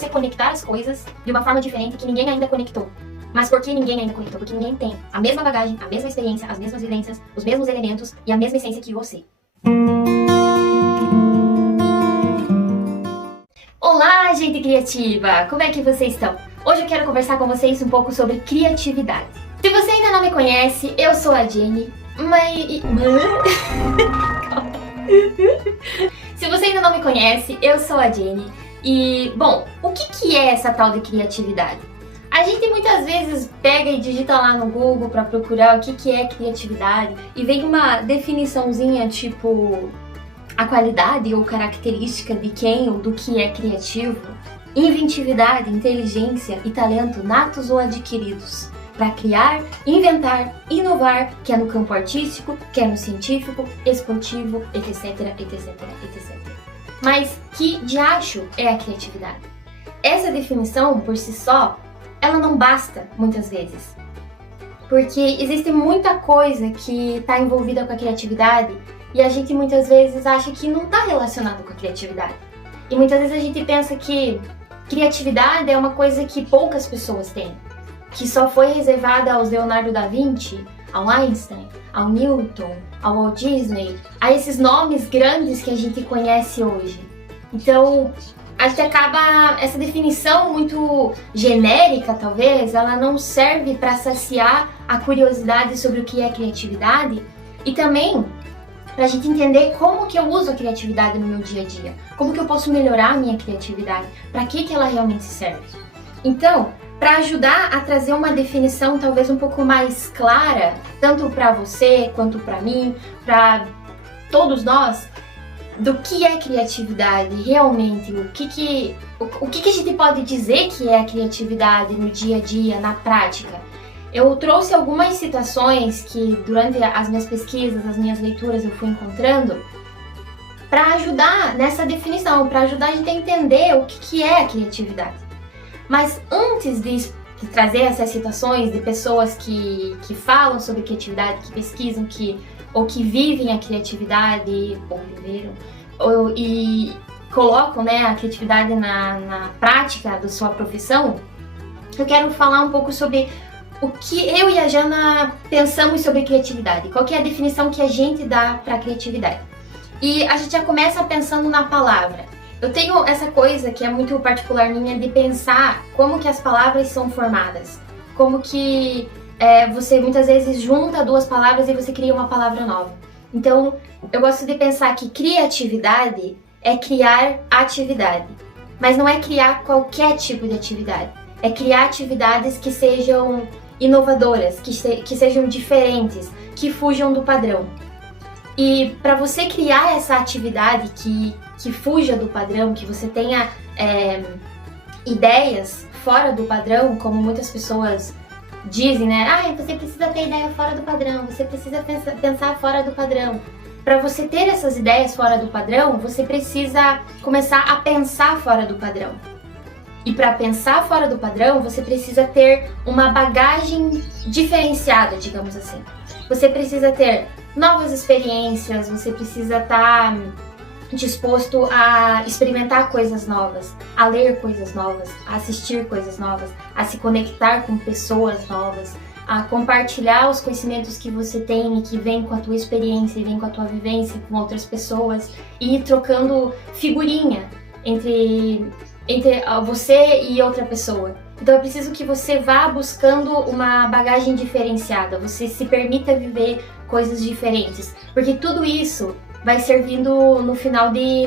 você conectar as coisas de uma forma diferente que ninguém ainda conectou. Mas por que ninguém ainda conectou? Porque ninguém tem a mesma bagagem, a mesma experiência, as mesmas vivências, os mesmos elementos e a mesma essência que você. Olá, gente criativa! Como é que vocês estão? Hoje eu quero conversar com vocês um pouco sobre criatividade. Se você ainda não me conhece, eu sou a Jenny, Se você ainda não me conhece, eu sou a Jenny. E, bom, o que é essa tal de criatividade? A gente muitas vezes pega e digita lá no Google para procurar o que é criatividade e vem uma definiçãozinha tipo a qualidade ou característica de quem ou do que é criativo, inventividade, inteligência e talento natos ou adquiridos para criar, inventar, inovar, quer no campo artístico, quer no científico, esportivo, etc, etc, etc. Mas que diacho é a criatividade? Essa definição, por si só, ela não basta muitas vezes. Porque existe muita coisa que está envolvida com a criatividade e a gente muitas vezes acha que não está relacionado com a criatividade. E muitas vezes a gente pensa que criatividade é uma coisa que poucas pessoas têm, que só foi reservada aos Leonardo da Vinci, ao Einstein, ao Newton, ao Walt Disney, a esses nomes grandes que a gente conhece hoje. Então, acho que essa definição muito genérica, talvez, ela não serve para saciar a curiosidade sobre o que é criatividade e também para a gente entender como que eu uso a criatividade no meu dia a dia, como que eu posso melhorar a minha criatividade, para que ela realmente serve. Então, para ajudar a trazer uma definição talvez um pouco mais clara, tanto para você quanto para mim, para todos nós, do que é criatividade realmente, o que a gente pode dizer que é a criatividade no dia a dia, na prática. Eu trouxe algumas citações que durante as minhas pesquisas, as minhas leituras eu fui encontrando para ajudar nessa definição, para ajudar a gente a entender o que é a criatividade. Mas antes de trazer essas citações de pessoas que falam sobre criatividade, que pesquisam, ou que vivem a criatividade, ou viveram, e colocam, né, a criatividade na prática da sua profissão, eu quero falar um pouco sobre o que eu e a Jana pensamos sobre criatividade, qual que é a definição que a gente dá para a criatividade. E a gente já começa pensando na palavra. Eu tenho essa coisa que é muito particular minha de pensar como que as palavras são formadas, como que você muitas vezes junta duas palavras e você cria uma palavra nova. Então, eu gosto de pensar que criatividade é criar atividade, mas não é criar qualquer tipo de atividade, é criar atividades que sejam inovadoras, que sejam diferentes, que fujam do padrão. E para você criar essa atividade que fuja do padrão, que você tenha ideias fora do padrão, como muitas pessoas dizem, né? Você precisa ter ideia fora do padrão, você precisa pensar fora do padrão. Para você ter essas ideias fora do padrão, você precisa começar a pensar fora do padrão. E para pensar fora do padrão, você precisa ter uma bagagem diferenciada, digamos assim. Você precisa ter novas experiências, você precisa estar disposto a experimentar coisas novas, a ler coisas novas, a assistir coisas novas, a se conectar com pessoas novas, a compartilhar os conhecimentos que você tem e que vem com a tua experiência e vem com a tua vivência com outras pessoas e ir trocando figurinha entre você e outra pessoa. Então é preciso que você vá buscando uma bagagem diferenciada, você se permita viver coisas diferentes, porque tudo isso vai servindo no final de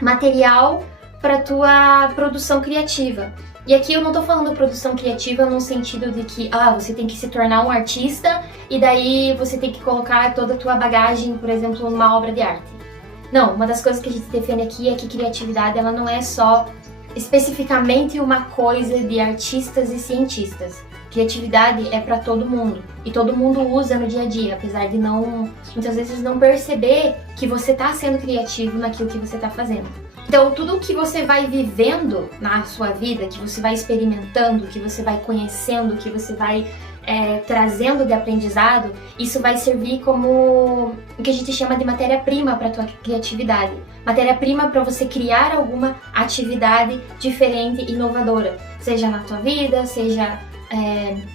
material para tua produção criativa. E aqui eu não tô falando produção criativa no sentido de que você tem que se tornar um artista e daí você tem que colocar toda a tua bagagem, por exemplo, numa obra de arte. Não, uma das coisas que a gente defende aqui é que criatividade ela não é só especificamente uma coisa de artistas e cientistas. Criatividade é para todo mundo e todo mundo usa no dia a dia, apesar de muitas vezes não perceber que você está sendo criativo naquilo que você está fazendo. Então, tudo que você vai vivendo na sua vida, que você vai experimentando, que você vai conhecendo, que você vai trazendo de aprendizado, isso vai servir como o que a gente chama de matéria-prima para a tua criatividade. Matéria-prima para você criar alguma atividade diferente e inovadora, seja na tua vida, seja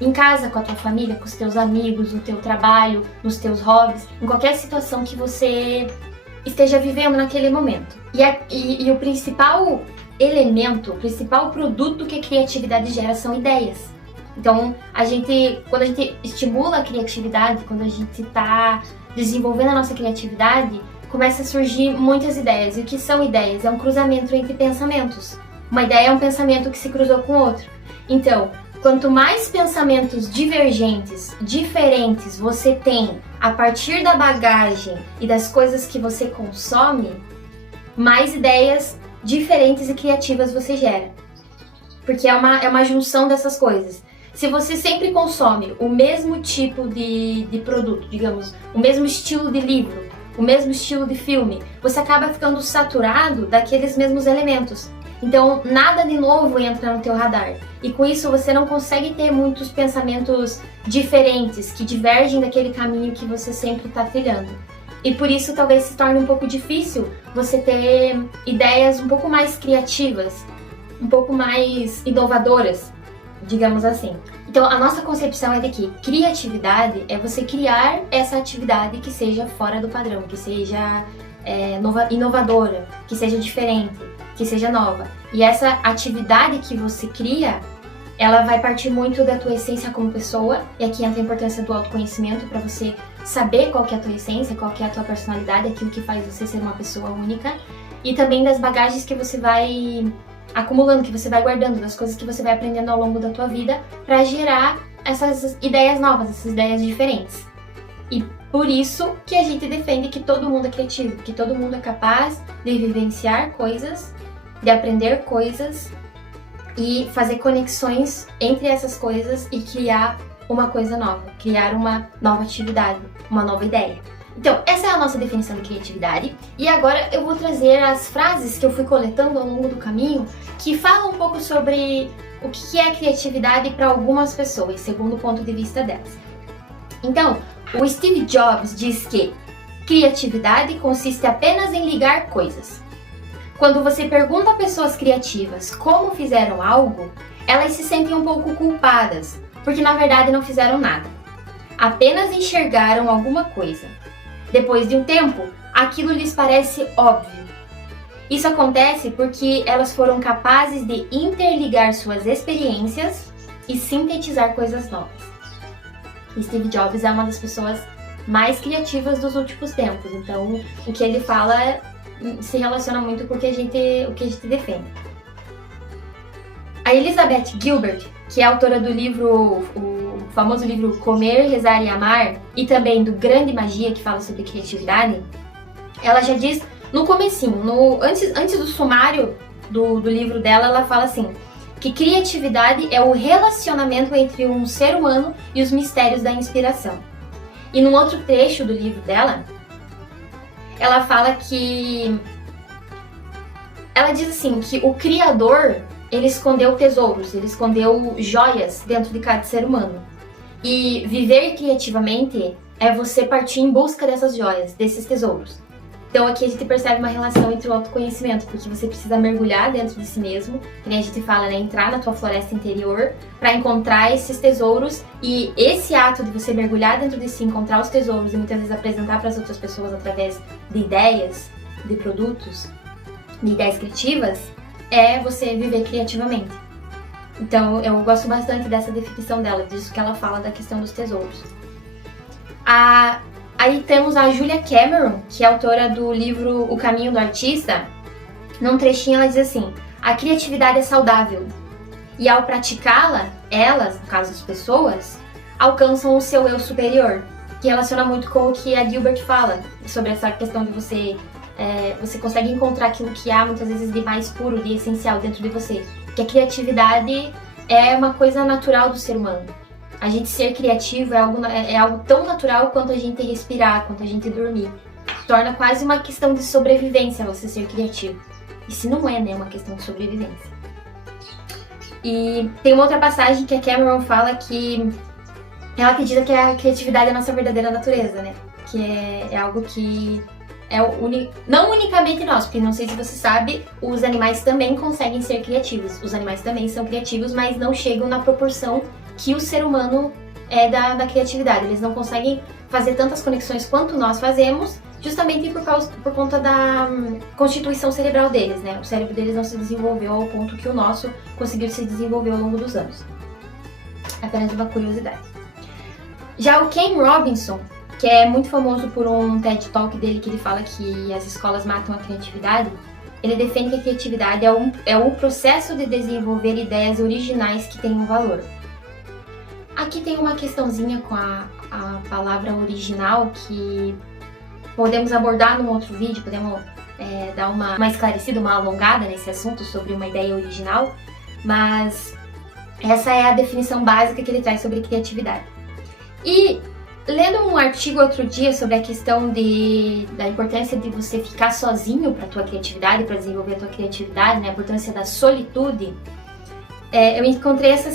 em casa com a tua família, com os teus amigos, no teu trabalho, nos teus hobbies, em qualquer situação que você esteja vivendo naquele momento. E o principal elemento, o principal produto que a criatividade gera são ideias. Então, quando a gente estimula a criatividade, quando a gente está desenvolvendo a nossa criatividade, começa a surgir muitas ideias. E o que são ideias? É um cruzamento entre pensamentos. Uma ideia é um pensamento que se cruzou com outro. Então, quanto mais pensamentos divergentes, diferentes você tem a partir da bagagem e das coisas que você consome, mais ideias diferentes e criativas você gera. Porque é uma junção dessas coisas. Se você sempre consome o mesmo tipo de produto, digamos, o mesmo estilo de livro, o mesmo estilo de filme, você acaba ficando saturado daqueles mesmos elementos. Então, nada de novo entra no teu radar. E com isso, você não consegue ter muitos pensamentos diferentes, que divergem daquele caminho que você sempre está trilhando. E por isso, talvez se torne um pouco difícil você ter ideias um pouco mais criativas, um pouco mais inovadoras, digamos assim. Então, a nossa concepção é de que criatividade é você criar essa atividade que seja fora do padrão, que seja inovadora, que seja diferente, que seja nova. E essa atividade que você cria, ela vai partir muito da tua essência como pessoa, e aqui entra a importância do autoconhecimento para você saber qual que é a tua essência, qual que é a tua personalidade, aquilo que faz você ser uma pessoa única, e também das bagagens que você vai acumulando, que você vai guardando, das coisas que você vai aprendendo ao longo da tua vida para gerar essas ideias novas, essas ideias diferentes. E por isso que a gente defende que todo mundo é criativo, que todo mundo é capaz de vivenciar coisas, de aprender coisas e fazer conexões entre essas coisas e criar uma coisa nova, criar uma nova atividade, uma nova ideia. Então, essa é a nossa definição de criatividade, e agora eu vou trazer as frases que eu fui coletando ao longo do caminho que falam um pouco sobre o que é criatividade para algumas pessoas, segundo o ponto de vista delas. Então, o Steve Jobs diz que criatividade consiste apenas em ligar coisas. Quando você pergunta a pessoas criativas como fizeram algo, elas se sentem um pouco culpadas, porque na verdade não fizeram nada. Apenas enxergaram alguma coisa. Depois de um tempo, aquilo lhes parece óbvio. Isso acontece porque elas foram capazes de interligar suas experiências e sintetizar coisas novas. Steve Jobs é uma das pessoas mais criativas dos últimos tempos, então o que ele fala se relaciona muito com o que a gente defende. A Elizabeth Gilbert, que é autora do livro, o famoso livro Comer, Rezar e Amar, e também do Grande Magia, que fala sobre criatividade, ela já diz no comecinho, antes do sumário do livro dela, ela fala assim, que criatividade é o relacionamento entre um ser humano e os mistérios da inspiração. E num outro trecho do livro dela, ela fala que... Ela diz assim, que o Criador, ele escondeu tesouros, ele escondeu joias dentro de cada ser humano. E viver criativamente é você partir em busca dessas joias, desses tesouros. Então aqui a gente percebe uma relação entre o autoconhecimento, porque você precisa mergulhar dentro de si mesmo, que nem a gente fala, né, entrar na tua floresta interior para encontrar esses tesouros, e esse ato de você mergulhar dentro de si, encontrar os tesouros e muitas vezes apresentar para as outras pessoas através de ideias, de produtos, de ideias criativas, é você viver criativamente. Então eu gosto bastante dessa definição dela, disso que ela fala da questão dos tesouros. Aí temos a Julia Cameron, que é autora do livro O Caminho do Artista. Num trechinho ela diz assim, a criatividade é saudável e ao praticá-la, elas, no caso as pessoas, alcançam o seu eu superior, que relaciona muito com o que a Gilbert fala sobre essa questão de você consegue encontrar aquilo que há muitas vezes de mais puro, de essencial dentro de você. Que a criatividade é uma coisa natural do ser humano. A gente ser criativo é algo tão natural quanto a gente respirar, quanto a gente dormir. Torna quase uma questão de sobrevivência você ser criativo. E se não é, né, uma questão de sobrevivência. E tem uma outra passagem que a Cameron fala que ela acredita que a criatividade é a nossa verdadeira natureza, né? Que é algo que não unicamente nós, porque não sei se você sabe, os animais também conseguem ser criativos. Os animais também são criativos, mas não chegam na proporção que o ser humano é da criatividade. Eles não conseguem fazer tantas conexões quanto nós fazemos, justamente por conta da constituição cerebral deles, né? O cérebro deles não se desenvolveu ao ponto que o nosso conseguiu se desenvolver ao longo dos anos. Apenas uma curiosidade. Já o Ken Robinson, que é muito famoso por um TED Talk dele que ele fala que as escolas matam a criatividade, ele defende que a criatividade é um processo de desenvolver ideias originais que tenham valor. Aqui tem uma questãozinha com a palavra original que podemos abordar num outro vídeo, podemos dar uma esclarecida, uma alongada nesse assunto sobre uma ideia original, mas essa é a definição básica que ele traz sobre criatividade. E lendo um artigo outro dia sobre a questão da importância de você ficar sozinho para a tua criatividade, para desenvolver a tua criatividade, né, a importância da solitude, eu encontrei essa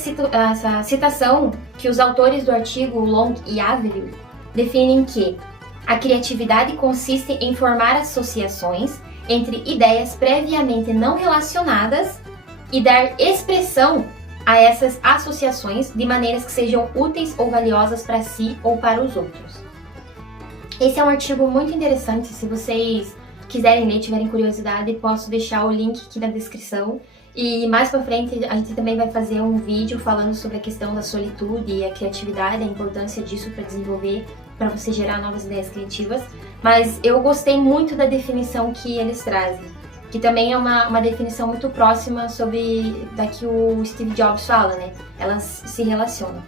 citação que os autores do artigo, Long e Avelio, definem que a criatividade consiste em formar associações entre ideias previamente não relacionadas e dar expressão a essas associações de maneiras que sejam úteis ou valiosas para si ou para os outros. Esse é um artigo muito interessante, se vocês quiserem ler, tiverem curiosidade, posso deixar o link aqui na descrição. E mais pra frente a gente também vai fazer um vídeo falando sobre a questão da solitude e a criatividade, a importância disso para desenvolver, para você gerar novas ideias criativas. Mas eu gostei muito da definição que eles trazem, que também é uma definição muito próxima sobre da que o Steve Jobs fala, né? Elas se relacionam.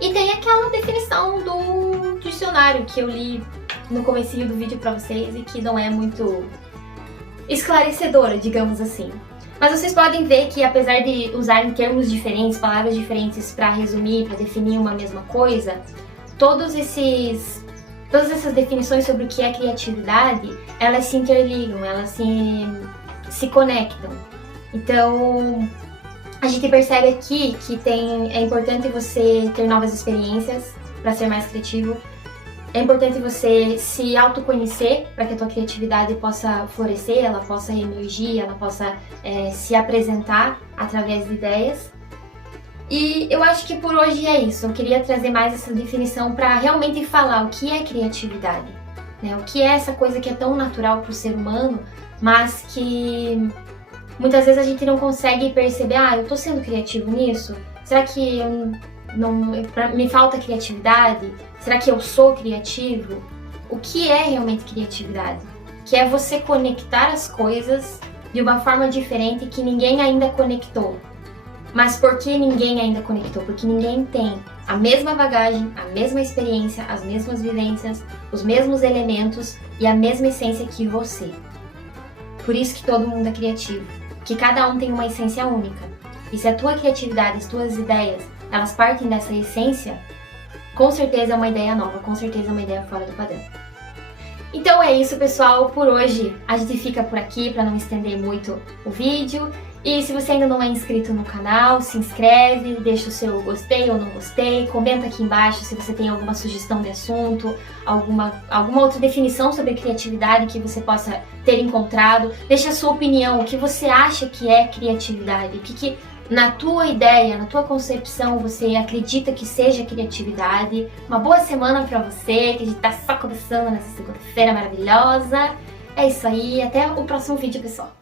E tem aquela definição do dicionário que eu li no comecinho do vídeo pra vocês e que não é muito esclarecedora, digamos assim. Mas vocês podem ver que apesar de usarem termos diferentes, palavras diferentes para resumir, para definir uma mesma coisa, todas essas definições sobre o que é criatividade, elas se interligam, elas se conectam. Então, a gente percebe aqui que é importante você ter novas experiências para ser mais criativo. É importante você se autoconhecer para que a tua criatividade possa florescer, ela possa emergir, ela possa se apresentar através de ideias. E eu acho que por hoje é isso. Eu queria trazer mais essa definição para realmente falar o que é criatividade, né? O que é essa coisa que é tão natural para o ser humano, mas que muitas vezes a gente não consegue perceber, eu estou sendo criativo nisso? Será que me falta criatividade? Será que eu sou criativo? O que é realmente criatividade? Que é você conectar as coisas de uma forma diferente que ninguém ainda conectou. Mas por que ninguém ainda conectou? Porque ninguém tem a mesma bagagem, a mesma experiência, as mesmas vivências, os mesmos elementos e a mesma essência que você. Por isso que todo mundo é criativo, que cada um tem uma essência única. E se a tua criatividade, as tuas ideias, elas partem dessa essência, com certeza é uma ideia nova, com certeza é uma ideia fora do padrão. Então é isso, pessoal, por hoje a gente fica por aqui para não estender muito o vídeo. E se você ainda não é inscrito no canal, se inscreve, deixa o seu gostei ou não gostei, comenta aqui embaixo se você tem alguma sugestão de assunto, alguma outra definição sobre criatividade que você possa ter encontrado. Deixa a sua opinião, o que você acha que é criatividade, o que na tua ideia, na tua concepção você acredita que seja criatividade. Uma boa semana pra você, que a gente tá só começando nessa segunda-feira maravilhosa. É isso aí, até o próximo vídeo, pessoal.